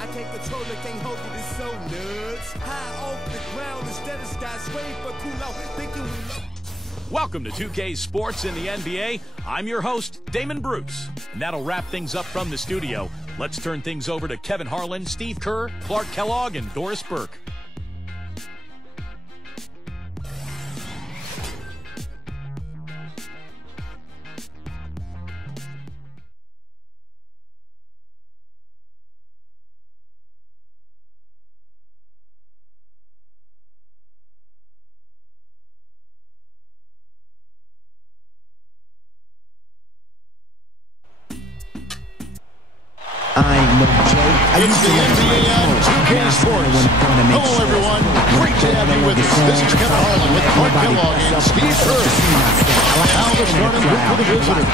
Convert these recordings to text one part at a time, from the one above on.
I can't control it, can't hold it, it's so nuts. High off the ground instead of skyscraper, cool out, thinking we love. Welcome to 2K Sports in the NBA. I'm your host, Damon Bruce. And that'll wrap things up from the studio. Let's turn things over to Kevin Harlan, Steve Kerr, Clark Kellogg, and Doris Burke. I ain't no joke. It's the NBA on 2K Sports. Hello, everyone. Great to have you with us. This is Kevin Harlan with Clark Kellogg and Steve Kerr. Now the starting group for the visitors.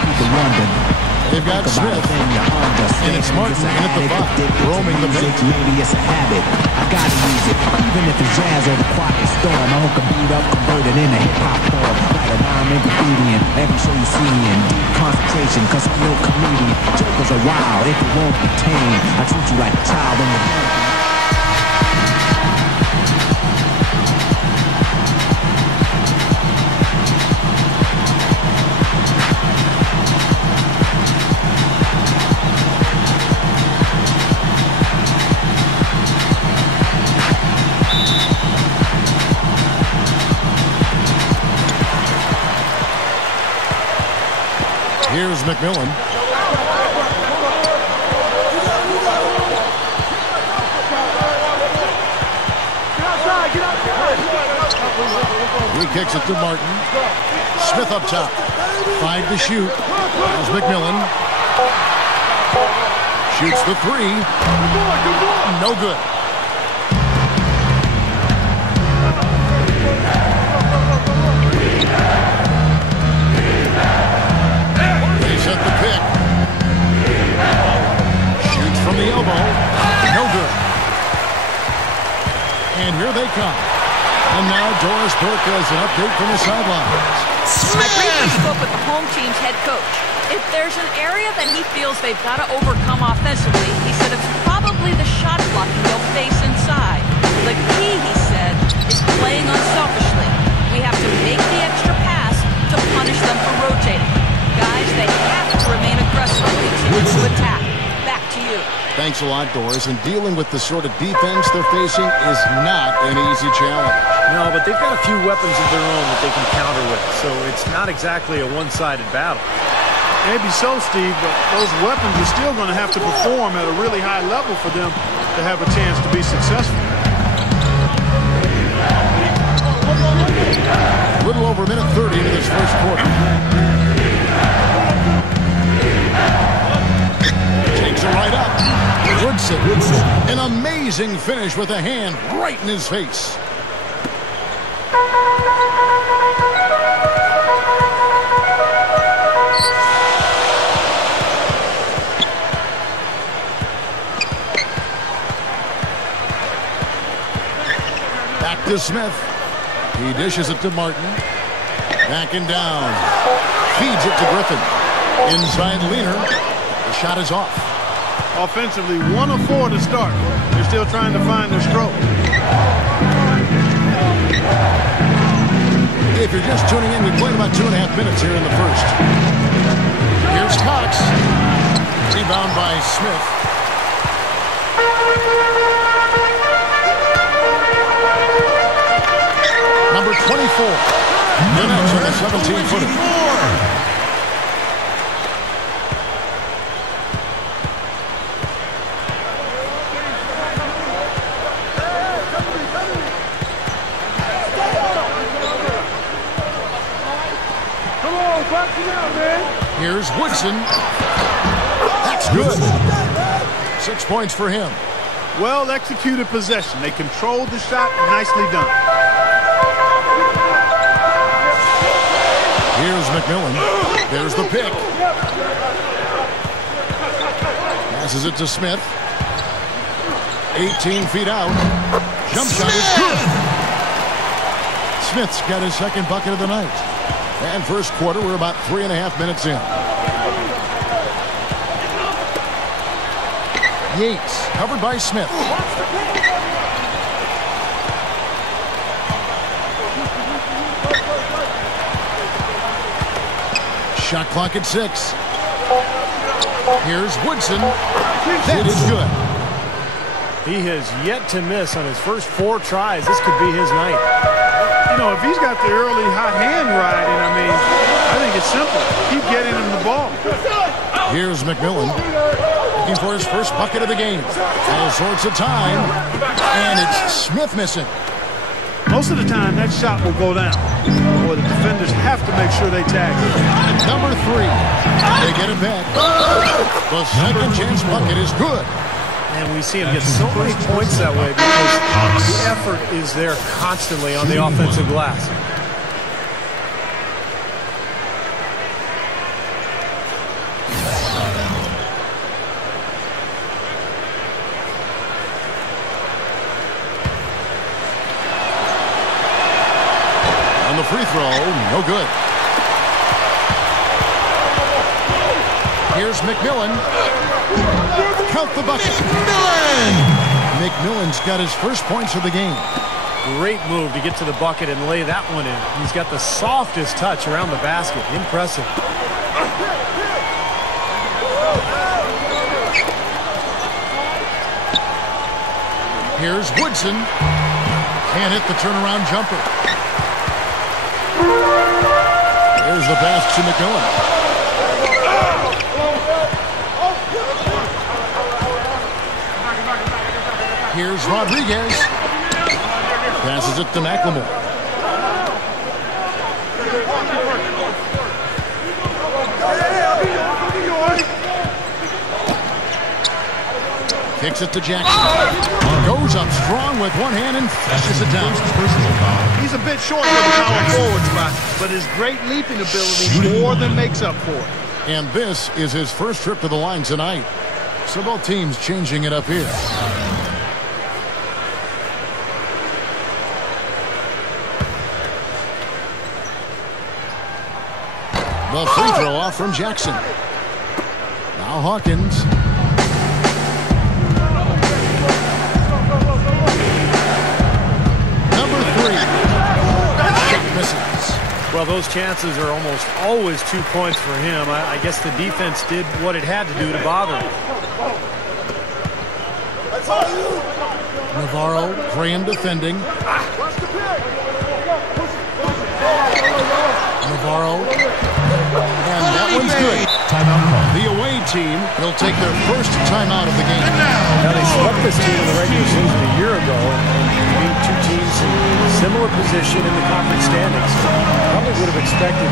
They've got Smith, and it's Martin in at the 5, roaming the bench. Maybe it's a habit. I gotta use it. Even if it's jazz or the quiet storm, I hook a beat up, convert it into hip-hop form. Write a rhyme and graffiti in every show you see in deep concentration, cause I'm no comedian. Jokers are wild if you won't be tame. I treat you like a child in the Here's McMillan. He kicks it to Martin. Smith up top. 5 to shoot. Here's McMillan. Shoots the 3. No good. At the pick. Shoots from the elbow. No good. And here they come. And now Doris Burke has an update from the sidelines. I briefly spoke with the home team's head coach. If there's an area that he feels they've got to overcome offensively, he said it's probably the shot blocking they'll face inside. The key, he said, is playing unselfishly. We have to make the extra pass to punish them for rotating. Guys, they have to remain aggressive and continue to attack. Back to you. Thanks a lot, Doris. And dealing with the sort of defense they're facing is not an easy challenge. No, but they've got a few weapons of their own that they can counter with, so it's not exactly a one-sided battle. Maybe so, Steve, but those weapons are still going to have to perform at a really high level for them to have a chance to be successful. A little over a minute 30 into this first quarter. Takes it right up. Woodson. An amazing finish with a hand right in his face. Back to Smith. He dishes it to Martin. Backing down. Feeds it to Griffin. Inside Leaner. The shot is off. Offensively, 1 of 4 to start. They're still trying to find their stroke. If you're just tuning in, we played about 2.5 minutes here in the first. Here's Cox. Rebound by Smith. Number 24. Minutes on the 17-footer. Here's Woodson. That's good. 6 points for him. Well executed possession. They controlled the shot. Nicely done. Here's McMillan. There's the pick. Passes it to Smith. 18 feet out. Jump shot is good. Smith's got his second bucket of the night. And first quarter, we're about 3.5 minutes in. Yates, covered by Smith. Shot clock at 6. Here's Woodson. That is good. He has yet to miss on his first 4 tries. This could be his night. You know, if he's got the early hot hand riding, I mean, I think it's simple. Keep getting him the ball. Here's McMillan, looking for his first bucket of the game. All sorts of time, and it's Smith missing. Most of the time, that shot will go down. Boy, the defenders have to make sure they tag him. Number 3, they get it back. The second chance bucket is good. And we see him get so many points that way because the effort is there constantly on the offensive glass. On the free throw, no good. Here's McMillan. Count the bucket. McMillan's got his first points of the game. Great move to get to the bucket and lay that one in. He's got the softest touch around the basket. Impressive. Here's Woodson. Can't hit the turnaround jumper. There's the pass to McMillan. Here's Rodriguez. Passes it to McLemore. Kicks it to Jackson. Goes up strong with one hand and flushes it down. He's a bit short for the power forward spot, but his great leaping ability more than makes up for it. And this is his first trip to the line tonight. So both teams changing it up here. The free throw off from Jackson. Now Hawkins. Number 3. Shot misses. Well, those chances are almost always 2 points for him. I guess the defense did what it had to do to bother him. Navarro, Graham defending. Navarro. And that one's good. The away team will take their first timeout of the game. Now they swept this team in the regular season a year ago and beat 2 teams in similar position in the conference standings. Probably would have expected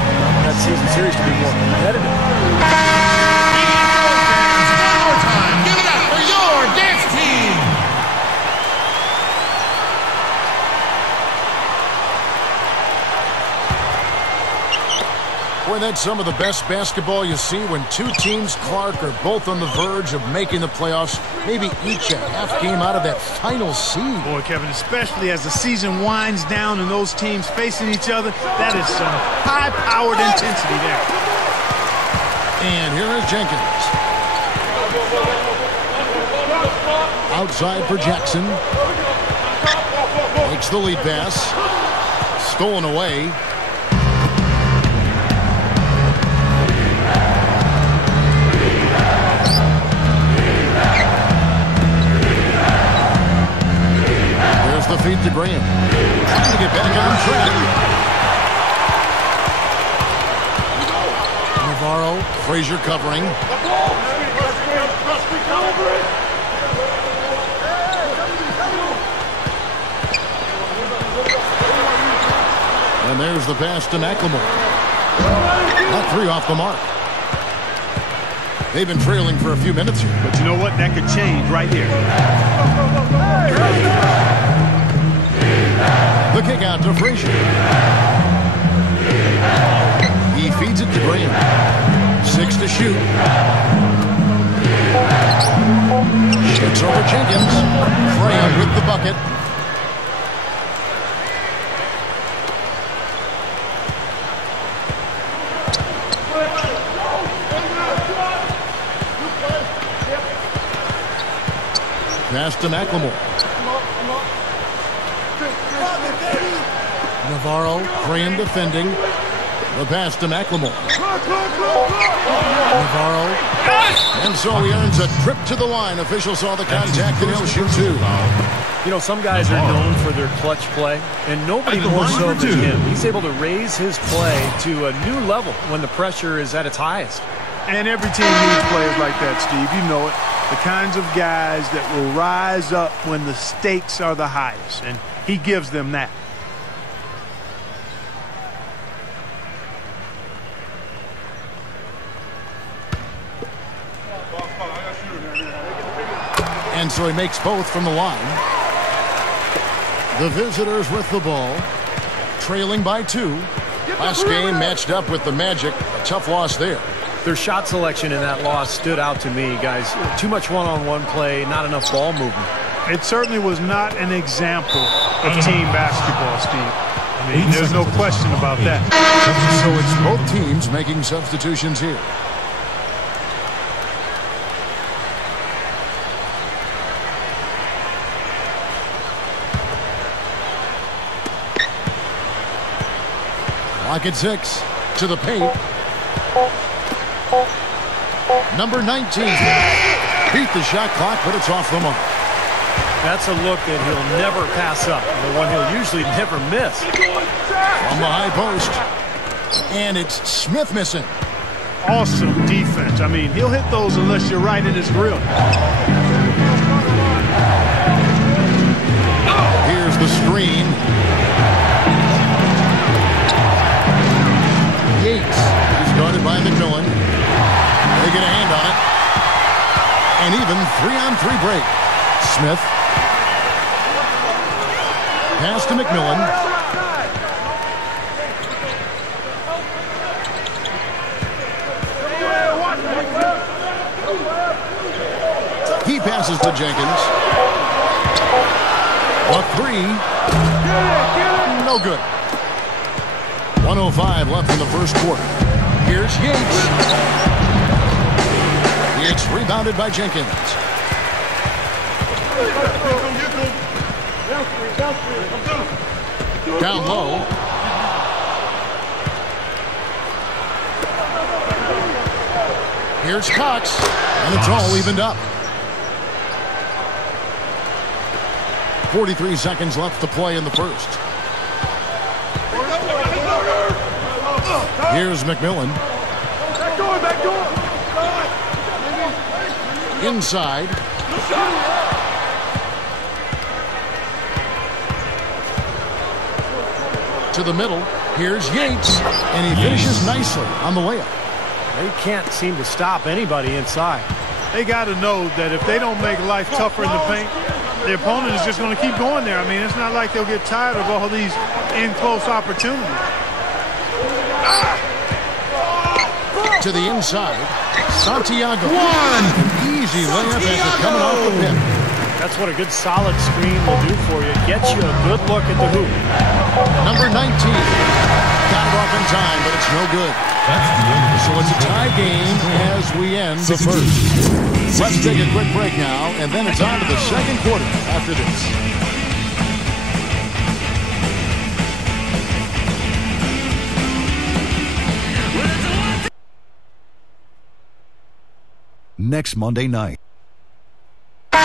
that season series to be more competitive. Give it up for your dance team! Boy, that's some of the best basketball you see when 2 teams, Clark, are both on the verge of making the playoffs, maybe each a half game out of that final seed. Boy, Kevin, especially as the season winds down and those teams facing each other, that is some high-powered intensity there. And here is Jenkins. Outside for Jackson. Makes the lead pass. Stolen away. The feed to Graham. Trying to get back on track. Navarro, Frazier covering. And there's the pass to McLemore. That 3 off the mark. They've been trailing for a few minutes here. But you know what? That could change right here. The kick out to Frazier. He feeds it to Graham. 6 to shoot. Shoots over Jenkins. Graham with the bucket. Pass to McLemore. Navarro, Graham defending. The pass to McLemore. Navarro. And so he earns a trip to the line. Official saw the contact and he'll shoot two. You know, some guys are known for their clutch play, and nobody more so than him. He's able to raise his play to a new level when the pressure is at its highest. And every team needs players like that, Steve. You know it. The kinds of guys that will rise up when the stakes are the highest, and he gives them that. And so he makes both from the line. The visitors with the ball, trailing by 2. Last game matched up with the Magic. A tough loss there. Their shot selection in that loss stood out to me, guys. Too much one-on-one play, not enough ball movement. It certainly was not an example of team basketball, Steve. I mean, there's no question about that. So it's both teams making substitutions here. Lock at 6 to the paint. Number 19 beat the shot clock, but it's off the mark. That's a look that he'll never pass up, the one he'll usually never miss. From the high post, and it's Smith missing. Awesome defense. I mean, he'll hit those unless you're right in his grill. Here's the screen. Yates is guarded by McMillan. They get a hand on it. And even 3-on-3 break. Smith. Pass to McMillan. He passes to Jenkins. A 3. No good. 1:05 left in the first quarter. Here's Yates. It's rebounded by Jenkins. Down low. Here's Cox, and it's all evened up. 43 seconds left to play in the first. Here's McMillan. Back door. Inside. To the middle. Here's Yates. And he finishes nicely on the layup. They can't seem to stop anybody inside. They got to know that if they don't make life tougher in the paint, the opponent is just going to keep going there. I mean, it's not like they'll get tired of all these in-close opportunities. To the inside. Santiago. An easy layup after coming off the pin. That's what a good solid screen will do for you. Gets you a good look at the hoop. Number 19. Got it off in time, but it's no good. So it's a tie game as we end the first. Let's take a quick break now, and then it's on to the second quarter after this. Next Monday night. We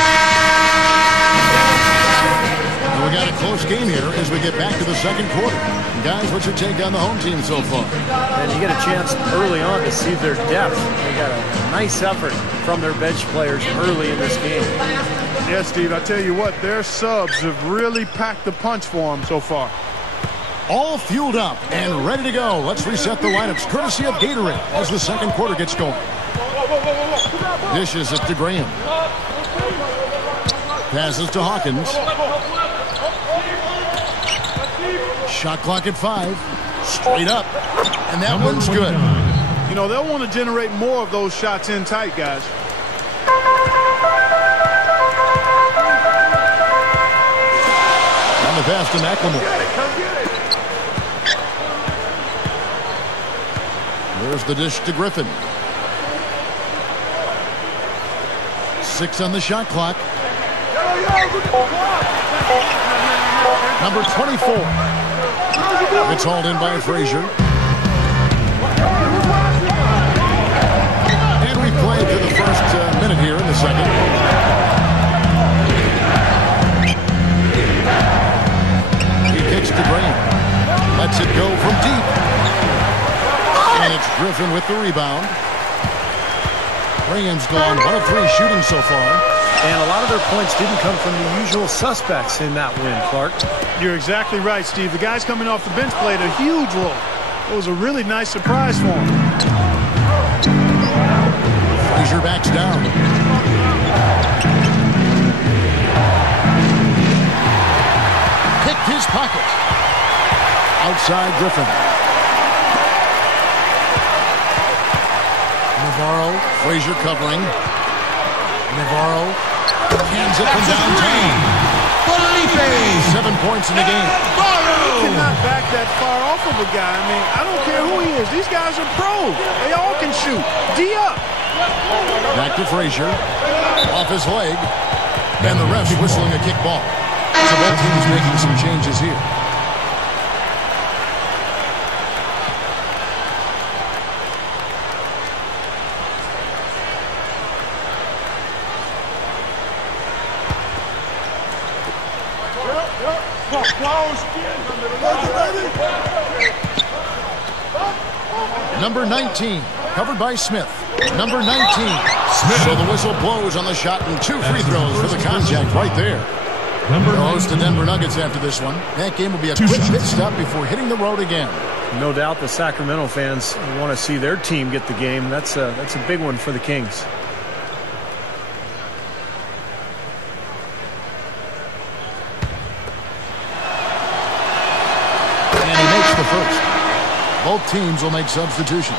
got a close game here as we get back to the second quarter. Guys, what's your take on the home team so far? And you get a chance early on to see their depth. They got a nice effort from their bench players early in this game. Yeah, Steve, I tell you what, their subs have really packed the punch for them so far. All fueled up and ready to go. Let's reset the lineups courtesy of Gatorade as the second quarter gets going. Dishes it to Graham. Passes to Hawkins. Shot clock at 5. Straight up. And that one's good. You know, they'll want to generate more of those shots in tight, guys. And the pass to McLemore. There's the dish to Griffin. 6 on the shot clock. Number 24. It's hauled in by Frazier. And we play through the first minute here in the second. He kicks to Green. Lets it go from deep. And it's Griffin with the rebound. Graham's gone 1 of 3 shooting so far. And a lot of their points didn't come from the usual suspects in that win, Clark. You're exactly right, Steve. The guys coming off the bench played a huge role. It was a really nice surprise for him. Frazier backs down. Picked his pocket. Outside Griffin. Navarro. Frazier covering. Navarro hands it from downtown. 7 points in the game. You cannot back that far off of a guy. I mean, I don't care who he is. These guys are pros. They all can shoot. D up. Back to Frazier. Off his leg. And the ref's whistling a kick ball. So both teams making some changes here. Number 19, covered by Smith. Number 19. Smith. So the whistle blows on the shot and 2 free throws for the contact right there. The host of Denver Nuggets after this one. That game will be a quick pit stop before hitting the road again. No doubt the Sacramento fans want to see their team get the game. That's a big one for the Kings. And he makes the first. Both teams will make substitutions.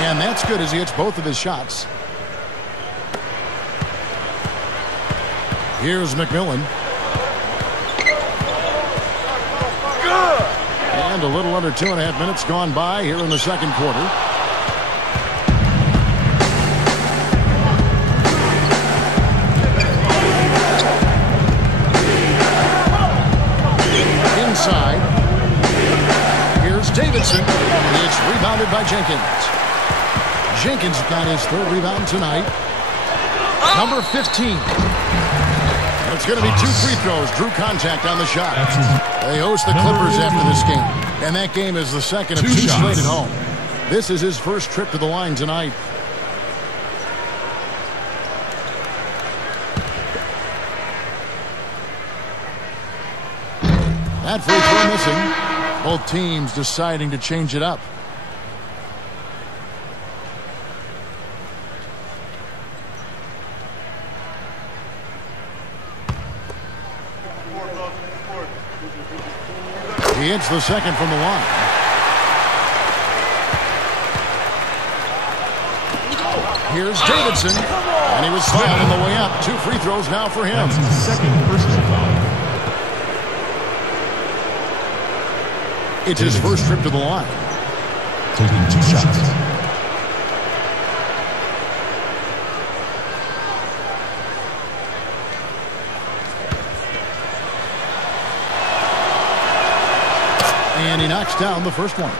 And that's good as he hits both of his shots. Here's McMillan. And a little under 2.5 minutes gone by here in the second quarter. Inside. Here's Davidson. It's rebounded by Jenkins. Jenkins got his 3rd rebound tonight. Number 15. It's going to be 2 free throws. Drew contact on the shot. They host the Clippers after this game. And that game is the second of 2 straight at home. This is his first trip to the line tonight. That free throw missing. Both teams deciding to change it up. He hits the second from the line. Here's Davidson. And he was fouled on the way up. 2 free throws now for him. That's his second personal foul. It's his first trip to the line. Taking 2 shots. And he knocks down the first one.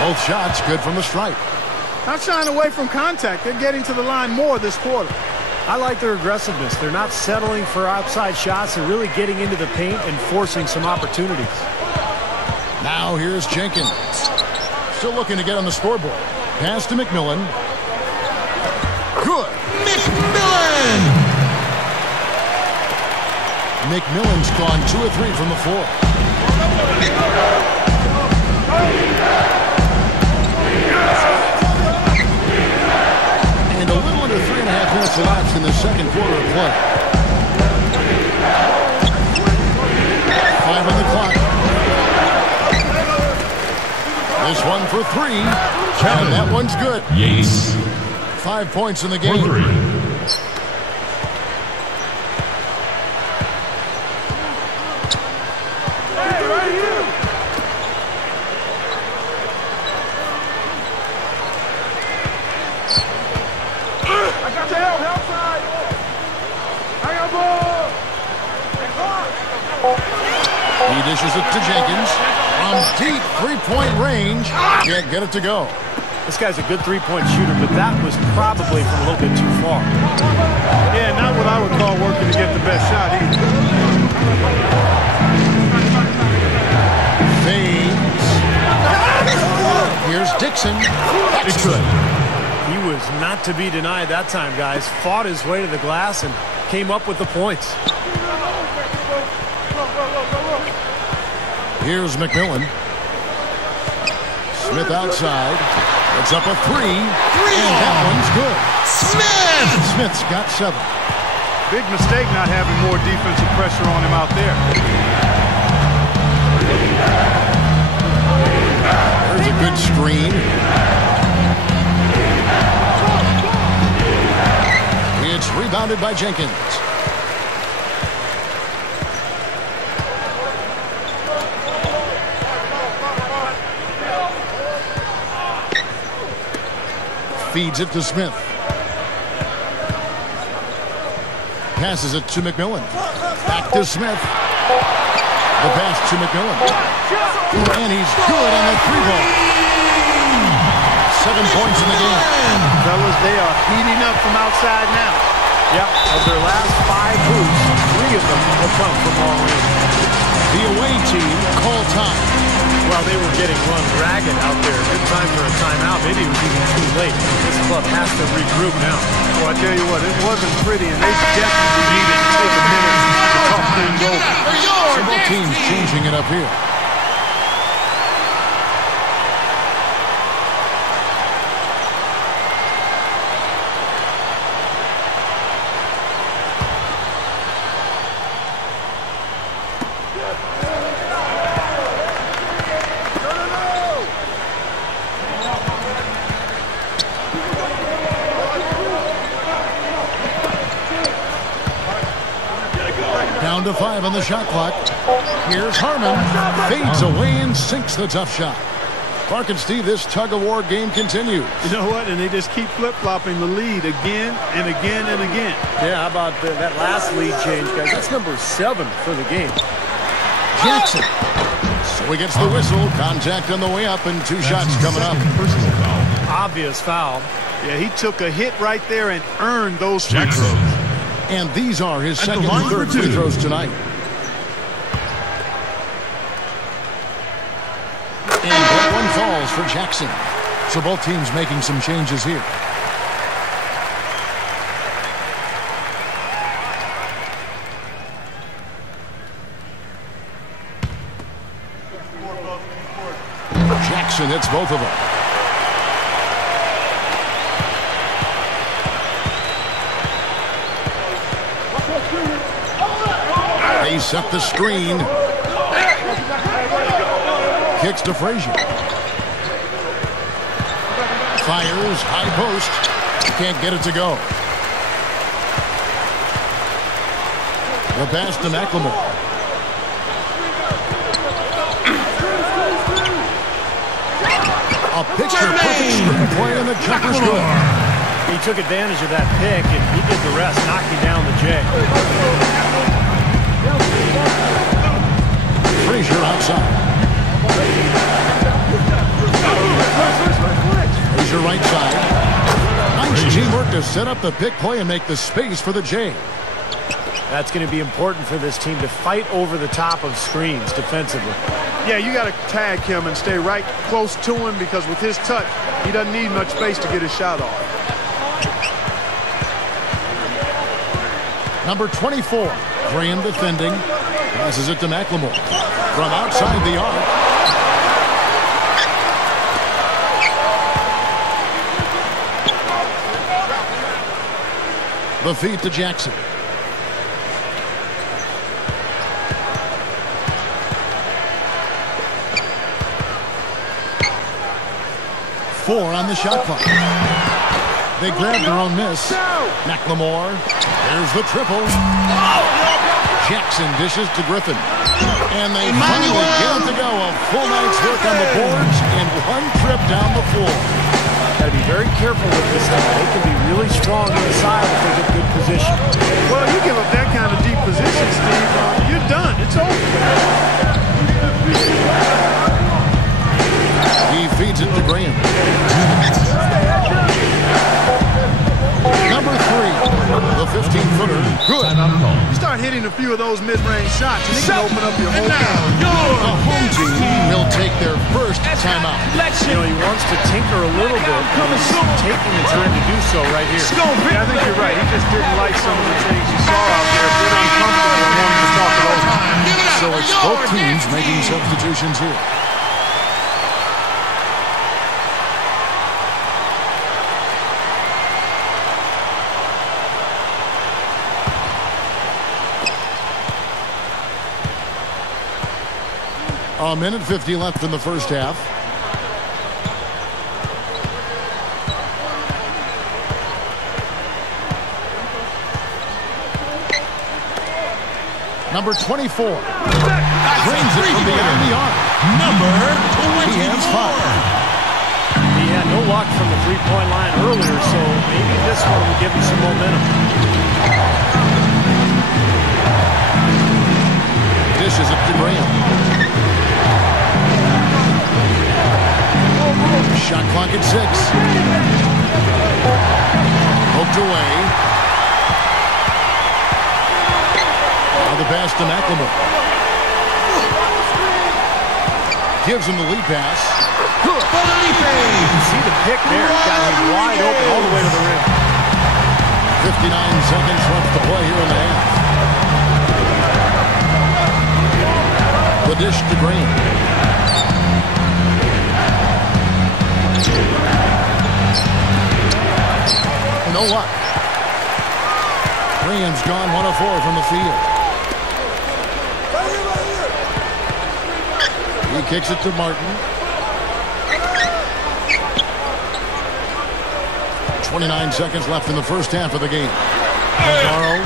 Both shots good from the stripe. Not shying away from contact. They're getting to the line more this quarter. I like their aggressiveness. They're not settling for outside shots. They're really getting into the paint and forcing some opportunities. Now here's Jenkins. Still looking to get on the scoreboard. Pass to McMillan. Good. McMillan! McMillan's gone 2 of 3 from the floor. And a little under 3.5 minutes minutes elapsed in the second quarter of play. 5 on the clock. This one for 3. And that one's good. Yates. 5 points in the game. For 3. He dishes it to Jenkins. From deep three-point range. Can't get it to go. This guy's a good three-point shooter, but that was probably from a little bit too far. Yeah, not what I would call working to get the best shot either. Fades. Here's Dixon. That's good. He was not to be denied that time, guys. Fought his way to the glass and came up with the points. Here's McMillan. Smith outside. It's up a 3. And that one's good. Smith's got 7. Big mistake not having more defensive pressure on him out there. There's a good screen. It's rebounded by Jenkins. Feeds it to Smith. Passes it to McMillan. Back to Smith. The pass to McMillan. And he's good on the 3-ball. 7 points in the game. Fellas, they are heating up from outside now. Yep, of their last 5 hoops, 3 of them have come from long range. The away team called time. Well, they were getting run ragged out there. Good time for a timeout. Maybe it was even too late. This club has to regroup now. Well, I tell you what, it wasn't pretty, and they definitely needed to take a minute to talk things over. So both teams changing it up here. Down to 5 on the shot clock. Here's Harmon. Fades away and sinks the tough shot. Clark and Steve, this tug-of-war game continues. You know what? And they just keep flip-flopping the lead again and again and again. Yeah, how about that last lead change, guys? That's number 7 for the game. Jackson. So he gets the whistle. Contact on the way up and 2 shots coming up. Personal foul. Obvious foul. Yeah, he took a hit right there and earned those free throws. And these are his second and third free throws tonight. And that one falls for Jackson. So both teams making some changes here. Jackson hits both of them. They set the screen. Kicks to Frazier. Fires, high post. Can't get it to go. The pass to McLemore. A picture-perfect screen play, and the jumper's good. He took advantage of that pick, and he did the rest, knocking down the J. Frazier outside. Frazier right side. Nice teamwork to set up the pick play and make the space for the J. That's going to be important for this team to fight over the top of screens defensively. Yeah, you got to tag him and stay right close to him because with his touch, he doesn't need much space to get his shot off. Number 24, Graham defending. Passes it to McLemore. From outside the arc. The feed to Jackson. Four on the shot clock. They grab their own miss. McLemore. There's the triple. Jackson dishes to Griffin. And they finally get it to go. A full night's work on the boards and one trip down the floor. Got to be very careful with this guy. They can be really strong inside if they get good position. Well, you give up that kind of deep position, Steve, you're done. It's over. He feeds it to Graham. Number 3, the 15-footer. Good. You start hitting a few of those mid-range shots, and you can open up your whole game. The home team will take their first timeout. You know, he wants to tinker a little bit. He's taking the time to do so right here. Yeah, I think you're right. He just didn't like some of the things he saw out there. A bit uncomfortable and wanted to talk it over. So it's both teams making substitutions here. A minute 50 left in the first half. Number 24. Drains it from beyond the arc. Number 24. He has 5. He had no luck from the three-point line earlier, so maybe this one will give him some momentum. Dishes it to Graham. Shot clock at 6. Poked away. Now the pass to McLemore. Gives him the lead pass. You can see the pick there. Got him wide open all the way to the rim. 59 seconds left to play here in the half. The dish to Graham. No luck. Graham's gone 1 of 4 from the field. He kicks it to Martin. 29 seconds left in the first half of the game. Navarro,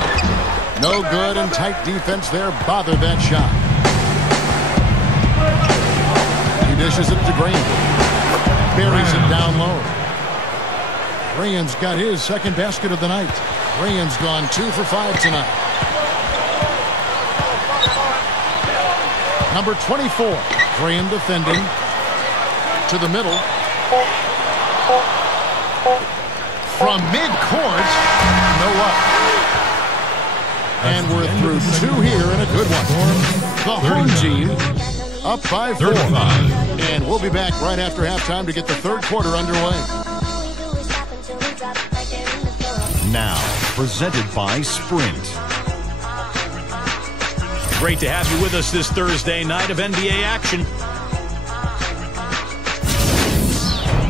no good, and tight defense there bothered that shot. He dishes it to Graham. Buries it down low. Graham's got his second basket of the night. Graham's gone 2 for 5 tonight. Number 24. Graham defending. To the middle. From midcourt. No luck. And we're through 2 here and a good one. The home team up by 4. And we'll be back right after halftime to get the third quarter underway. Now, presented by Sprint. Great to have you with us this Thursday night of NBA action.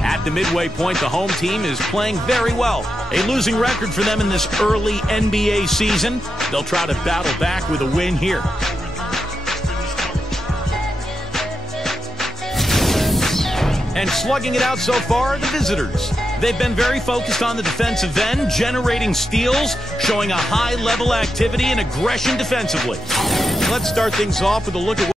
At the midway point, the home team is playing very well. A losing record for them in this early NBA season. They'll try to battle back with a win here. And slugging it out so far are the visitors. They've been very focused on the defensive end, generating steals, showing a high-level activity and aggression defensively. Let's start things off with a look at